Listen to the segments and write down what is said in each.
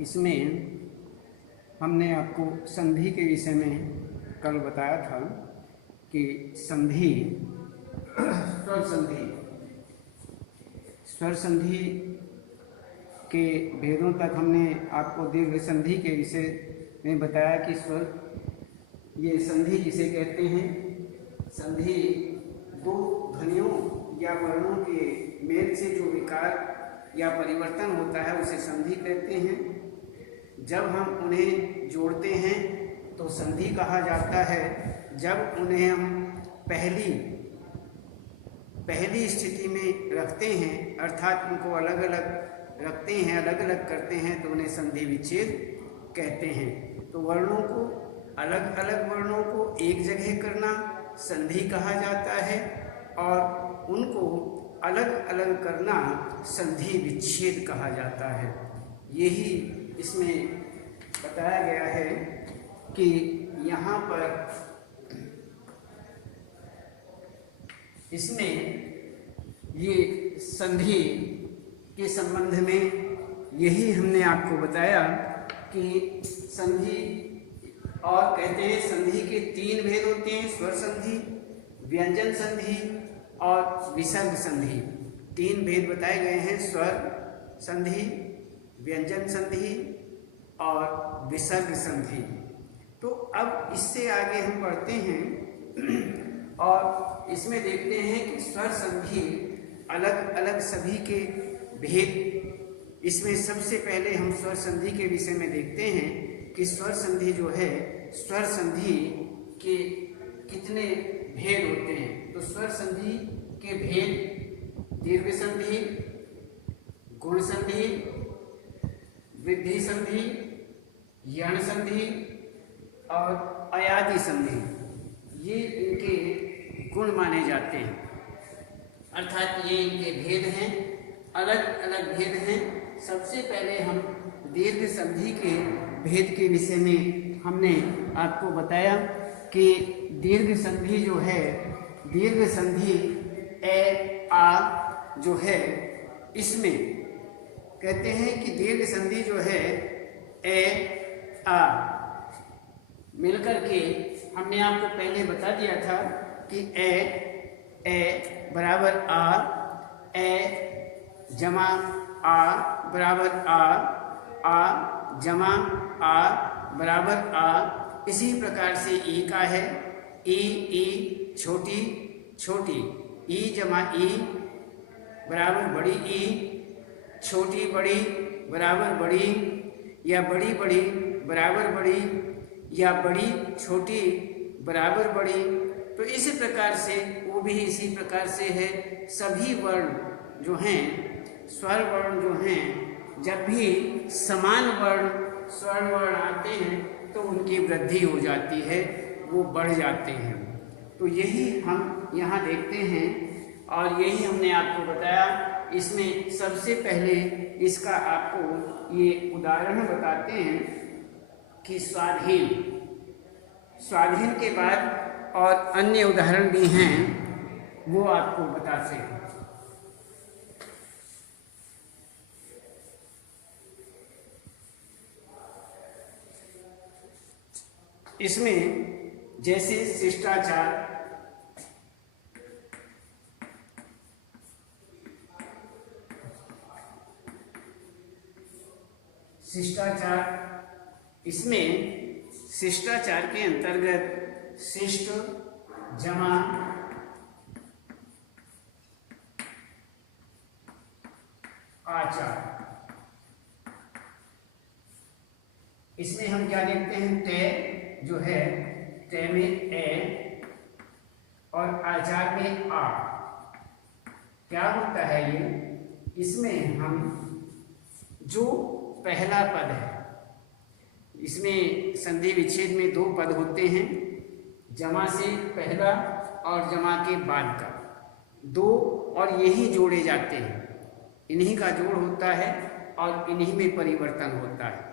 इसमें हमने आपको संधि के विषय में कल बताया था कि संधि, स्वर संधि के भेदों तक हमने आपको दीर्घ संधि के विषय में बताया कि स्वर, ये संधि जिसे कहते हैं, संधि दो ध्वनियों या वर्णों के मेल से जो विकार या परिवर्तन होता है उसे संधि कहते हैं। जब हम उन्हें जोड़ते हैं तो संधि कहा जाता है। जब उन्हें हम पहली स्थिति में रखते हैं, अर्थात उनको अलग अलग रखते हैं, अलग अलग करते हैं, तो उन्हें संधि विच्छेद कहते हैं। तो वर्णों को, अलग अलग वर्णों को एक जगह करना संधि कहा जाता है और उनको अलग अलग करना संधि विच्छेद कहा जाता है। यही इसमें बताया गया है कि यहाँ पर इसमें ये संधि के संबंध में यही हमने आपको बताया कि संधि, और कहते हैं संधि के तीन भेद होते हैं, स्वर संधि, व्यंजन संधि और विसर्ग संधि। तीन भेद बताए गए हैं, स्वर संधि, व्यंजन संधि और विसर्ग संधि। तो अब इससे आगे हम बढ़ते हैं और इसमें देखते हैं कि स्वर संधि अलग अलग सभी के भेद। इसमें सबसे पहले हम स्वर संधि के विषय में देखते हैं कि स्वर संधि जो है, स्वर संधि के कितने भेद होते हैं। तो स्वर संधि के भेद दीर्घ संधि, गुण संधि, वृद्धि संधि, यण संधि और अयादि संधि, ये इनके गुण माने जाते हैं, अर्थात ये इनके भेद हैं, अलग अलग भेद हैं। सबसे पहले हम दीर्घ संधि के भेद के विषय में हमने आपको बताया कि दीर्घ संधि जो है, दीर्घ संधि ए आ जो है, इसमें कहते हैं कि दीर्घ संधि जो है ए आ मिलकर के, हमने आपको पहले बता दिया था कि ए बराबर ए जमा आ बराबर आ जमा आ बराबर आ। इसी प्रकार से ई का है, ई छोटी छोटी, ई जमा ई बराबर बड़ी ई, छोटी बड़ी बराबर बड़ी, या बड़ी बड़ी बराबर बड़ी, या बड़ी छोटी बराबर बड़ी। तो इसी प्रकार से वो भी इसी प्रकार से है। सभी वर्ण जो हैं, स्वर वर्ण जो हैं, जब भी समान वर्ण स्वर वर्ण आते हैं तो उनकी वृद्धि हो जाती है, वो बढ़ जाते हैं। तो यही हम यहाँ देखते हैं और यही हमने आपको बताया। इसमें सबसे पहले इसका आपको ये उदाहरण बताते हैं कि स्वाधीन, स्वाधीन के बाद और अन्य उदाहरण भी हैं, वो आपको बताते हैं। इसमें जैसे शिष्टाचार, इसमें शिष्टाचार के अंतर्गत शिष्ट जमा आचार, इसमें हम क्या देखते हैं, ते जो है, ते में ए और आचार में आ। क्या होता है ये, इसमें हम जो पहला पद है, इसमें संधि विच्छेद में दो पद होते हैं, जमा से पहला और जमा के बाद का, दो, और यही जोड़े जाते हैं, इन्हीं का जोड़ होता है और इन्हीं में परिवर्तन होता है।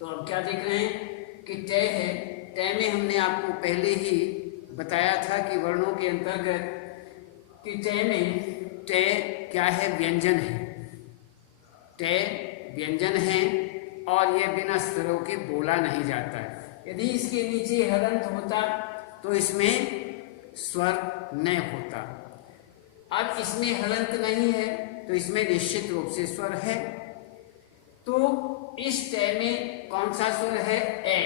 तो अब क्या देख रहे हैं कि तय है, तय में हमने आपको पहले ही बताया था कि वर्णों के अंतर्गत कि तय में, तय क्या है, व्यंजन है, तय व्यंजन है और ये बिना स्वरों के बोला नहीं जाता है। यदि इसके नीचे हलंत होता तो इसमें स्वर न होता। अब इसमें हलंत नहीं है तो इसमें निश्चित रूप से स्वर है। तो इस टय में कौन सा स्वर है? ए।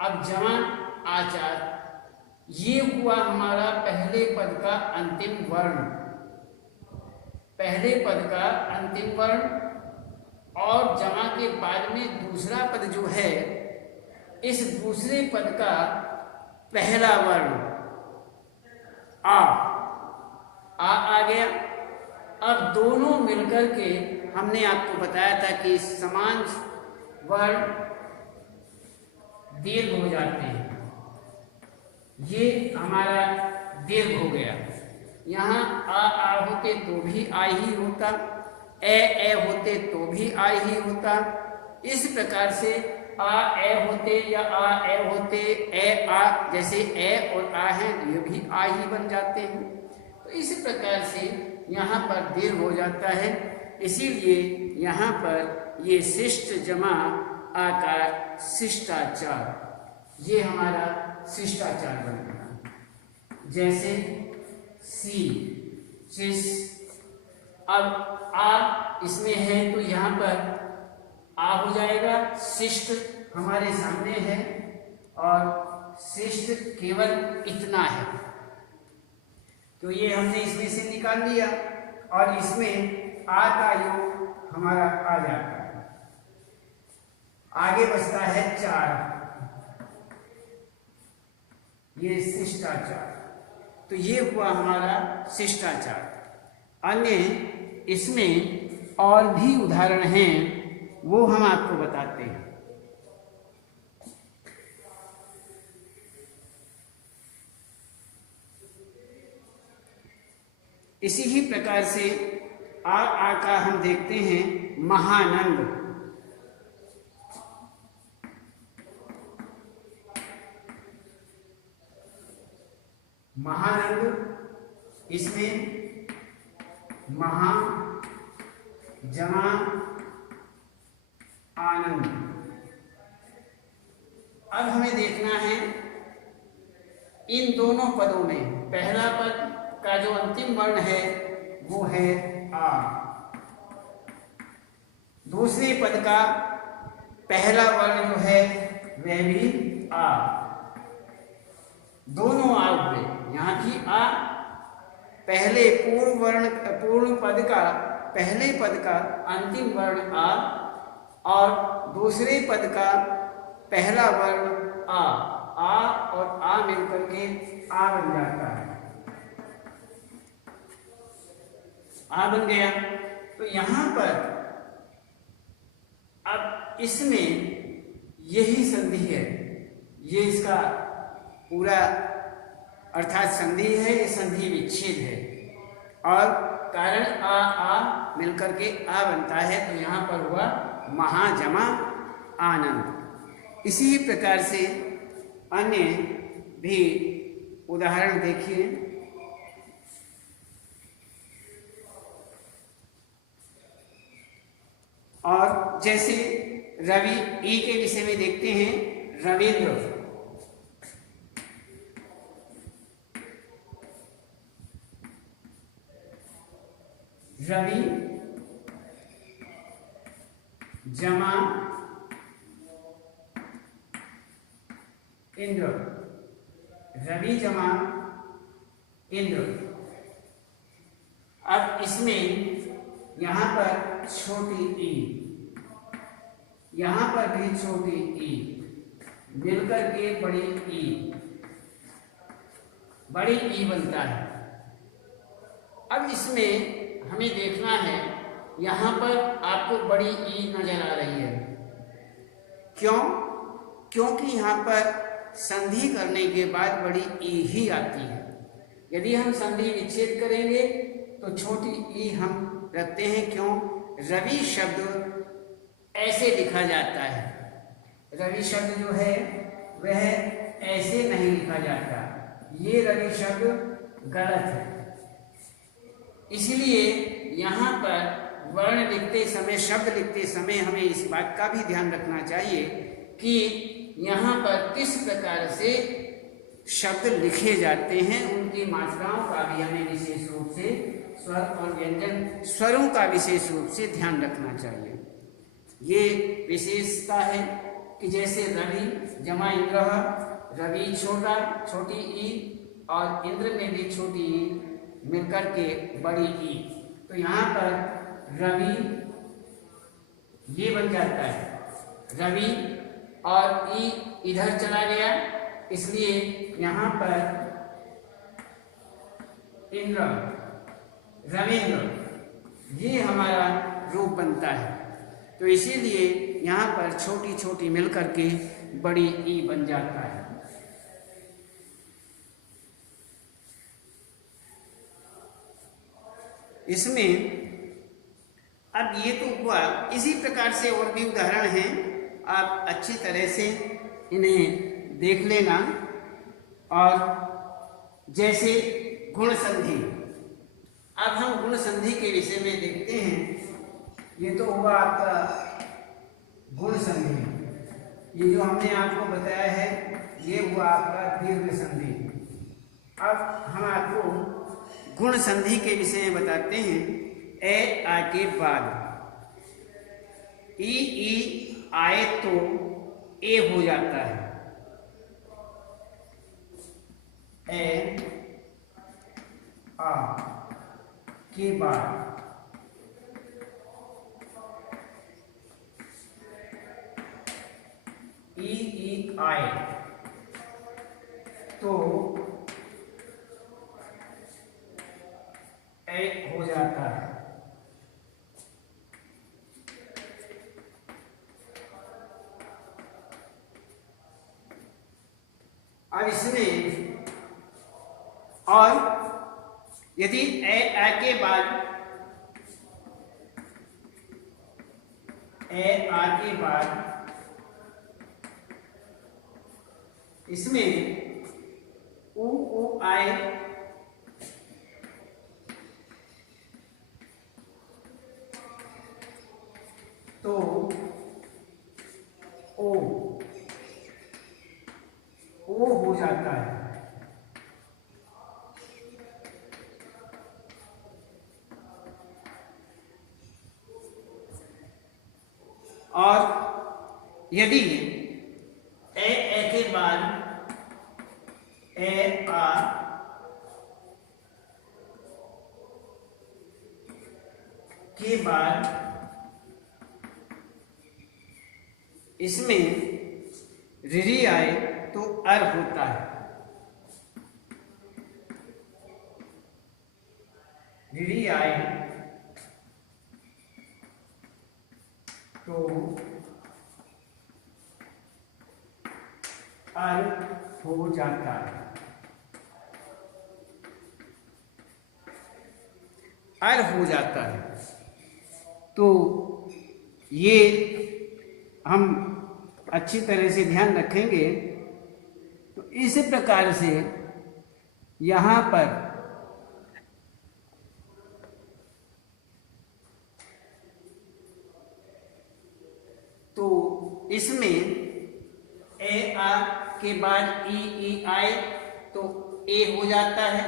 अब जमा आचार, ये हुआ हमारा पहले पद का अंतिम वर्ण, पहले पद का अंतिम वर्ण। और जमा के बाद में दूसरा पद जो है, इस दूसरे पद का पहला वर्ण आ गया। अब दोनों मिलकर के हमने आपको बताया था कि समान वर्ण दीर्घ हो जाते हैं। ये हमारा दीर्घ हो गया। यहाँ आ होते तो भी आ ही होता, ए होते तो भी आ ही होता। इस प्रकार से आ ए होते या आ ए होते, ए आ, जैसे ए और आ है ये भी आ ही बन जाते हैं। तो इस प्रकार से यहाँ पर दीर्घ हो जाता है। इसीलिए यहाँ पर ये शिष्ट जमा आकार शिष्टाचार, ये हमारा शिष्टाचार बन गया। जैसे सी, चिस। अब आ इसमें है तो यहाँ पर आ हो जाएगा। शिष्ट हमारे सामने है और शिष्ट केवल इतना है, तो ये हमने इसमें से निकाल लिया और इसमें आ का योग हमारा आ जाता है। आगे बचता है 4, ये शिष्टाचार। तो ये हुआ हमारा शिष्टाचार। अन्य इसमें और भी उदाहरण हैं, वो हम आपको बताते हैं। इसी ही प्रकार से आ का हम देखते हैं महानंद। महानंद, इसमें महा जमा आनंद। अब हमें देखना है इन दोनों पदों में पहला पद का जो अंतिम वर्ण है वो है आ, दूसरे पद का पहला वर्ण जो है वह भी आ। दोनों आ हुए। यहाँ की आ पहले पूर्ण पद का पहले पद का अंतिम वर्ण आ और दूसरे पद का पहला वर्ण आ और आ मिलकर के आ बन जाता है। आ बन गया। तो यहाँ पर अब इसमें यही संधि है, ये इसका पूरा अर्थात संधि है, ये संधि विच्छेद है और कारण आ मिलकर के आ बनता है। तो यहाँ पर हुआ महाजमा आनंद। इसी प्रकार से अन्य भी उदाहरण देखिए। और जैसे रवि, ई के विषय में देखते हैं रविंद्र। रवि जमा इंद्र, रवि जमा इंद्र। अब इसमें यहां पर छोटी ई, यहां पर भी छोटी ई मिलकर के बड़ी ई बनता है। अब इसमें हमें देखना है, यहां पर आपको बड़ी ई नजर आ रही है। क्यों? क्योंकि यहां पर संधि करने के बाद बड़ी ई ही आती है। यदि हम संधि विच्छेद करेंगे तो छोटी ई हम रखते हैं। क्यों? रवि शब्द ऐसे लिखा जाता है, रवि शब्द जो है वह ऐसे नहीं लिखा जाता, ये रवि शब्द गलत है। इसलिए यहाँ पर वर्ण लिखते समय, शब्द लिखते समय हमें इस बात का भी ध्यान रखना चाहिए कि यहाँ पर किस प्रकार से शब्द लिखे जाते हैं, उनकी मात्राओं का भी हमें विशेष रूप से, स्वर और व्यंजन स्वरों का विशेष रूप से ध्यान रखना चाहिए। ये विशेषता है कि जैसे रवि जमा इंद्र, रवि छोटा, छोटी ई, और इंद्र में भी छोटी ई मिलकर के बड़ी ई, तो यहाँ पर रवि ये बन जाता है रवि, और ई इधर चला गया, इसलिए यहाँ पर इंद्र, रविंद्र, ये हमारा रूप बनता है। तो इसीलिए यहाँ पर छोटी छोटी मिलकर के बड़ी ई बन जाता है। इसमें अब ये तो हुआ, इसी प्रकार से और भी उदाहरण हैं, आप अच्छी तरह से इन्हें देख लेना। और जैसे गुण संधि, अब हम गुण संधि के विषय में देखते हैं। ये तो हुआ आपका गुण संधि, ये जो हमने आपको बताया है ये हुआ आपका दीर्घ संधि। अब हम आपको गुण संधि के विषय में बताते हैं। ए आ के बाद ई आए तो ए हो जाता है। ए आ के बाद ई आए तो ए हो जाता है। अब इसमें और यदि ए आ के बाद इसमें उ आए तो ओ हो जाता है। और यदि ए के बाद ए आ के बाद इसमें री आए तो अर होता है। री आए तो अर हो जाता है। अर हो जाता है। तो ये हम अच्छी तरह से ध्यान रखेंगे। तो इस प्रकार से यहाँ पर तो इसमें ए आ के बाद ई आए तो ए हो जाता है।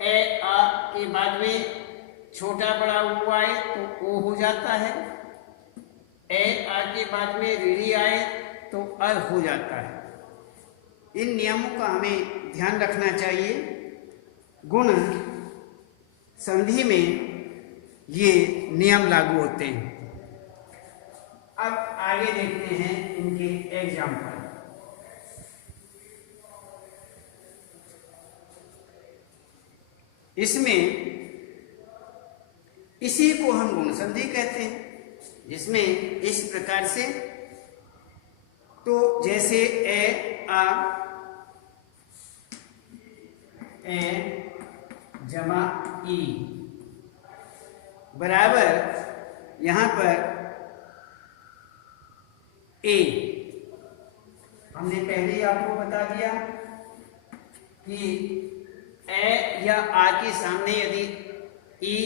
ए आ के बाद में छोटा बड़ा ऊ आए तो ओ हो जाता है। ए आ के बाद में री आए तो अर हो जाता है। इन नियमों का हमें ध्यान रखना चाहिए। गुण संधि में ये नियम लागू होते हैं। अब आगे देखते हैं इनके एग्जाम्पल। इसमें इसी को हम गुण संधि कहते हैं, जिसमें इस प्रकार से तो जैसे ए आ ए जमा ई बराबर यहाँ पर ए। हमने पहले ही आपको बता दिया कि ए या आ के सामने यदि ई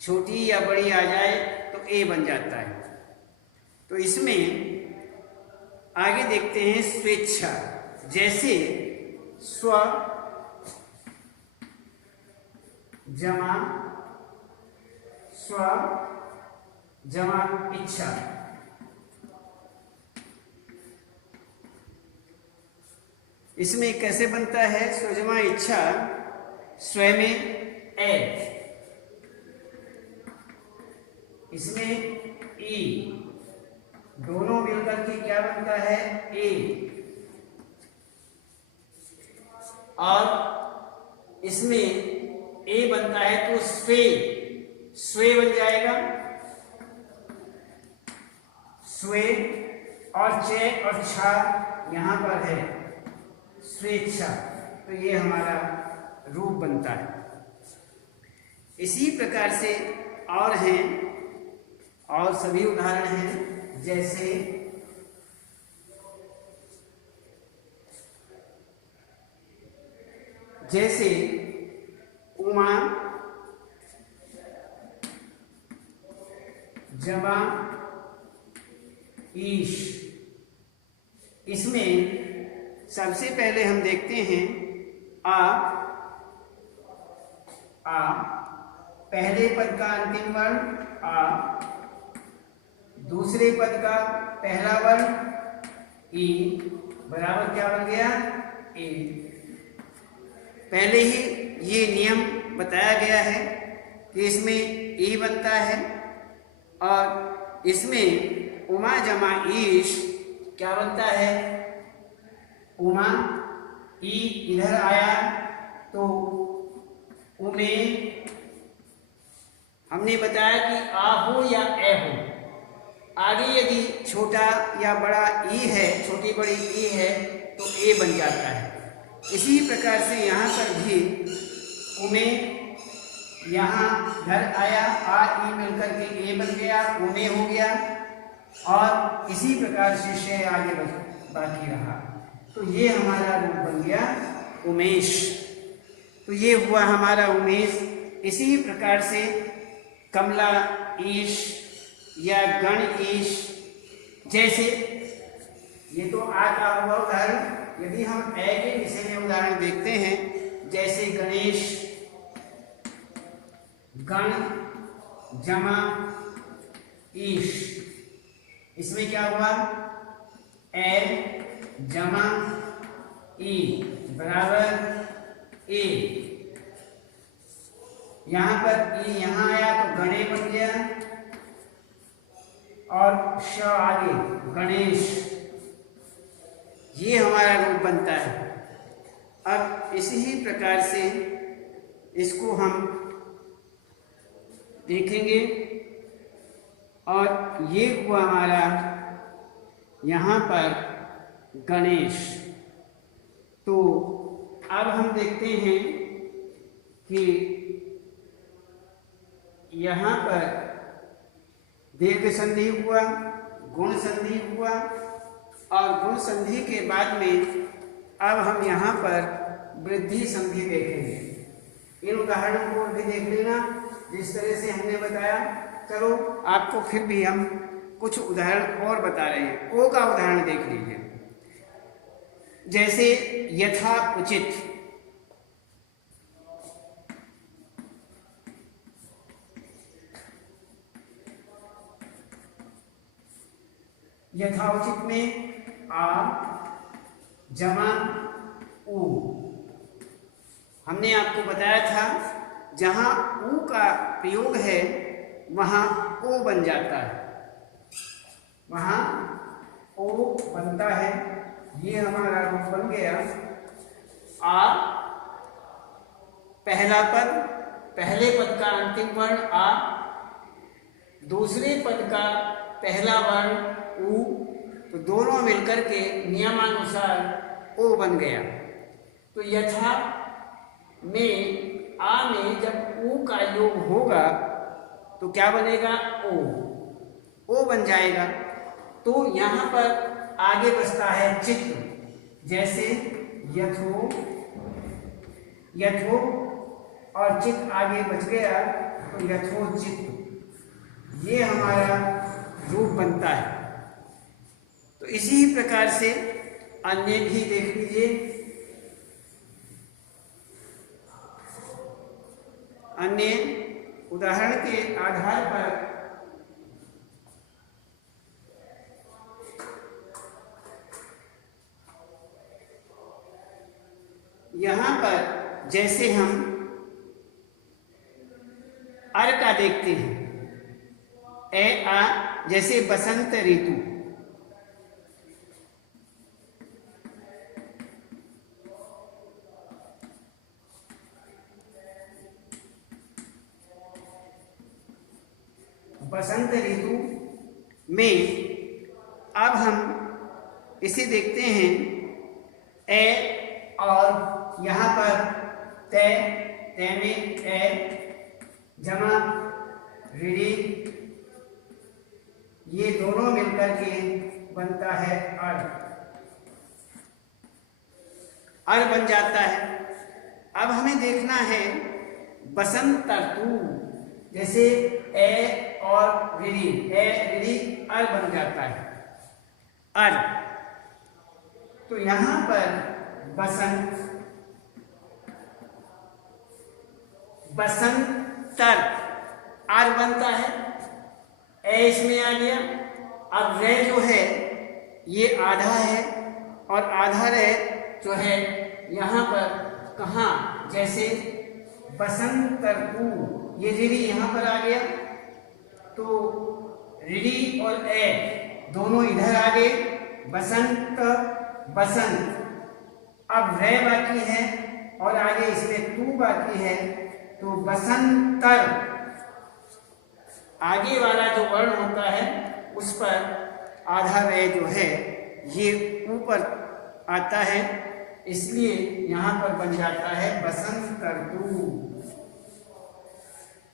छोटी या बड़ी आ जाए तो ए बन जाता है। तो इसमें आगे देखते हैं स्वेच्छा। जैसे स्व जमा स्व जमा इच्छा। इसमें कैसे बनता है स्वजमा इच्छा? स्व में ए, इसमें ई, दोनों मिलकर के क्या बनता है? ए। और इसमें ए बनता है तो स्वे, स्वे बन जाएगा। स्वे और चे और छा यहां पर है स्वेच्छा, तो ये हमारा रूप बनता है। इसी प्रकार से और हैं, और सभी उदाहरण हैं। जैसे उमा जमा ईश। इसमें सबसे पहले हम देखते हैं आ, पहले पद का अंतिम वर्ण आ, दूसरे पद का पहला वर्ण ई बराबर क्या बन गया? ए। पहले ही ये नियम बताया गया है कि इसमें ई बनता है, और इसमें उमा जमा ईश क्या बनता है? उमा, ई इधर आया तो उमे। हमने बताया कि आ हो या ए हो, आगे यदि छोटा या बड़ा ई है, छोटी बड़ी ई है तो ए बन जाता है। इसी प्रकार से यहाँ पर भी उमे, यहाँ घर आया, आ ई मिलकर के ए बन गया, उमे हो गया, और इसी प्रकार से शे आगे बाकी रहा, तो ये हमारा रूप बन गया उमेश। तो ये हुआ हमारा उमेश। इसी प्रकार से कमला ईश या गण ईश, जैसे ये तो आ का हुआ उदाहरण। यदि हम ए के विषय में उदाहरण देखते हैं, जैसे गणेश, गण जमा ईश, इसमें क्या हुआ? ए जमा ई बराबर ए। यहां पर ई यहां आया तो गणे बन गया, और श आगे गणेश, ये हमारा रूप बनता है। अब इसी प्रकार से इसको हम देखेंगे, और ये हुआ हमारा यहाँ पर गणेश। तो अब हम देखते हैं कि यहाँ पर दीर्घ संधि हुआ, गुण संधि हुआ, और गुण संधि के बाद में अब हम यहाँ पर वृद्धि संधि देखेंगे। इन उदाहरणों को भी देख लेना जिस तरह से हमने बताया। चलो आपको फिर भी हम कुछ उदाहरण और बता रहे हैं। ओ का उदाहरण देख लीजिए। जैसे यथा उचित, यथाउचित में आ जमा ऊ। हमने आपको बताया था जहां ऊ का प्रयोग है वहां ओ बन जाता है, वहां ओ बनता है। ये हमारा रूप बन गया। आ पहला पद, पहले पद का अंतिम वर्ण आ, दूसरे पद का पहला वर्ण ऊ, तो दोनों मिलकर के नियमानुसार ओ बन गया। तो यथा में आ में जब ऊ का योग होगा तो क्या बनेगा? ओ बन जाएगा। तो यहाँ पर आगे बचता है चित्त। जैसे यथो, यथो और चित्त आगे बच गया तो यथोचित ये हमारा रूप बनता है। तो इसी प्रकार से अन्य भी देख लीजिए। अन्य उदाहरण के आधार पर यहां पर जैसे हम अर का देखते हैं, ए आ, जैसे बसंत ऋतु, बसंत ऋतु में अब हम इसे देखते हैं ए, और यहाँ पर ते, ते में ए जमा ऋणी, ये दोनों मिलकर के बनता है अर, अर बन जाता है। अब हमें देखना है बसंत ऋतु, जैसे ए और ऋणी, ए ऋणी अर बन जाता है अर। तो यहां पर बसंत, बसंतर आर बनता है, ए इसमें आ गया। अब रे जो है ये आधा है और आधा रे जो है यहाँ पर कहाँ, जैसे बसंतरु, ये ऋणी यहाँ पर आ गया, तो ऋणी और ए दोनों इधर आ गए, बसंत बसंत। अब रे बाकी है और आगे इसमें तू बाकी है, तो बसंतर, आगे वाला जो वर्ण होता है उस पर आधा रे जो है ये ऊपर आता है, इसलिए यहां पर बन जाता है बसंतरु।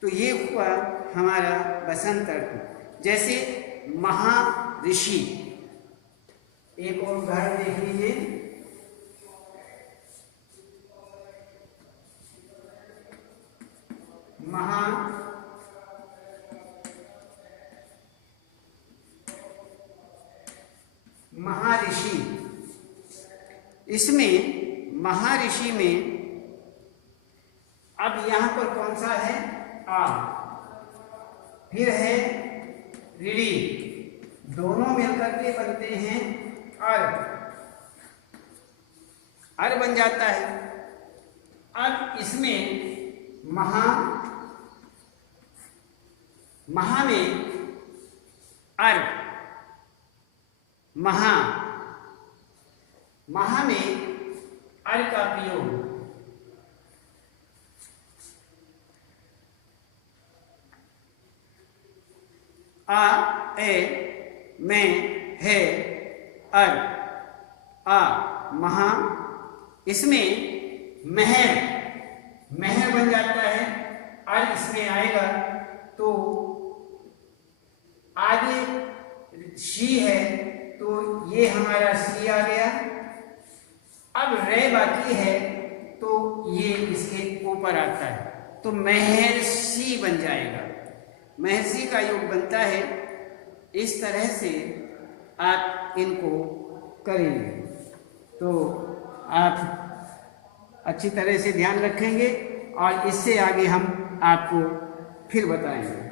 तो ये हुआ हमारा बसंत ऋतु। जैसे महाऋषि, एक और उदाहरण देख लीजिए। महाऋषि, इसमें महाऋषि में अब यहां पर कौन सा है, आ, फिर है ऋणी, दोनों मिलकर के बनते हैं अर, अर बन जाता है। अब इसमें महा, महा में अर, महा, महा में अर का प्रयोग, आ, ए, में, है, अर, आ, महा, इसमें महर, महर बन जाता है, अर इसमें आएगा तो आगे शी है, तो ये हमारा सी आ गया। अब रे बाकी है तो ये इसके ऊपर आता है, तो महर्षि बन जाएगा, महर्षि का योग बनता है। इस तरह से आप इनको करेंगे तो आप अच्छी तरह से ध्यान रखेंगे और इससे आगे हम आपको फिर बताएंगे।